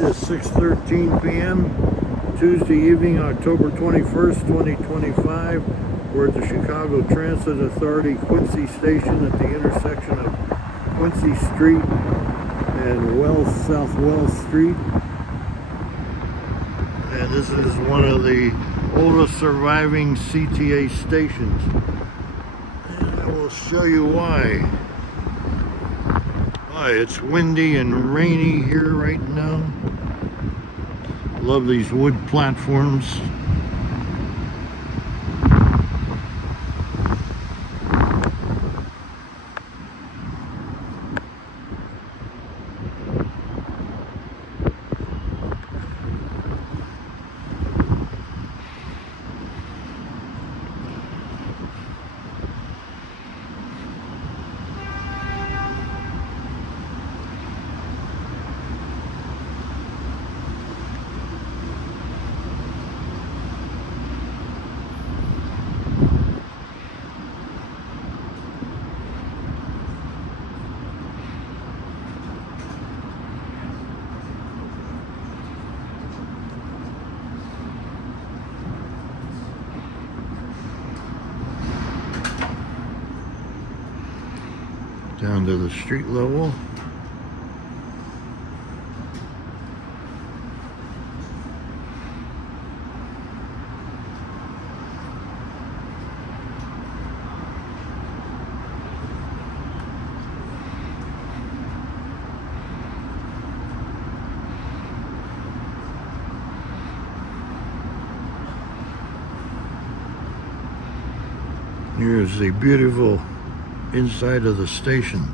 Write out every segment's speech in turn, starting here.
It is 6:13 p.m. Tuesday evening, October 21st, 2025. We're at the Chicago Transit Authority Quincy station at the intersection of Quincy Street and South Wells Street. And this is one of the oldest surviving CTA stations. And I will show you why. It's windy and rainy here right now. Love these wood platforms. Down to the street level. Here's the beautiful inside of the station.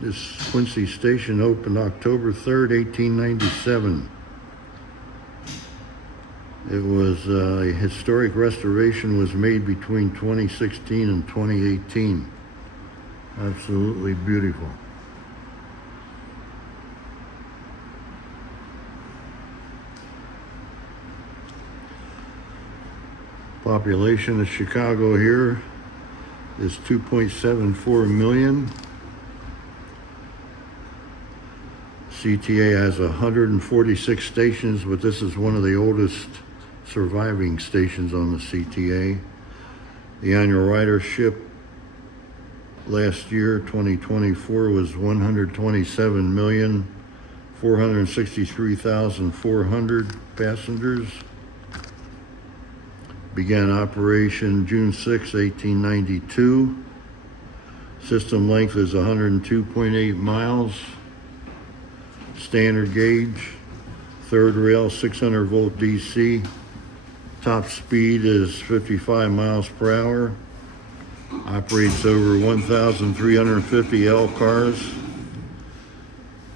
This Quincy station opened October 3rd, 1897. It was a historic restoration was made between 2016 and 2018. Absolutely beautiful. Population of Chicago here is 2.74 million. CTA has 146 stations, but this is one of the oldest surviving stations on the CTA. The annual ridership last year, 2024, was 127,463,400 passengers. Began operation June 6, 1892. System length is 102.8 miles. Standard gauge, third rail, 600 volt DC. Top speed is 55 miles per hour. Operates over 1,350 L cars,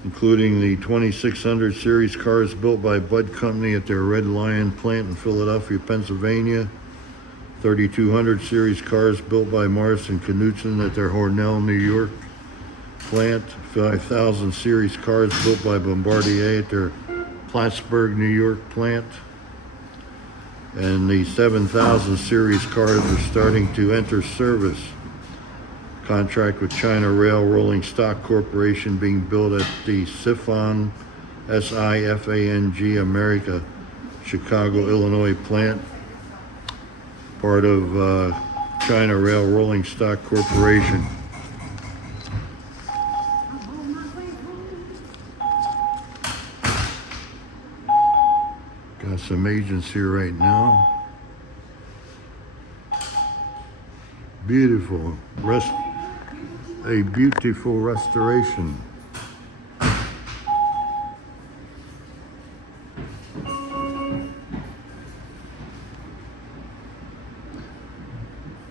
including the 2600 series cars built by Bud Company at their Red Lion plant in Philadelphia, Pennsylvania. 3200 series cars built by Morrison Knudsen at their Hornell, New York plant. 5000 series cars built by Bombardier at their Plattsburgh, New York plant. And the 7000 series cars are starting to enter service. Contract with China Rail Rolling Stock Corporation being built at the Sifang, SIFANG America, Chicago, Illinois plant. Part of China Rail Rolling Stock Corporation. Got some agents here right now. Beautiful. A beautiful restoration.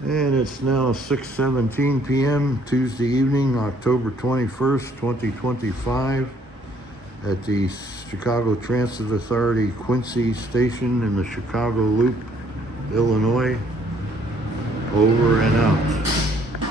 And it's now 6:17 p.m. Tuesday evening, October 21st, 2025, at the Chicago Transit Authority Quincy station in the Chicago Loop, Illinois. Over and out.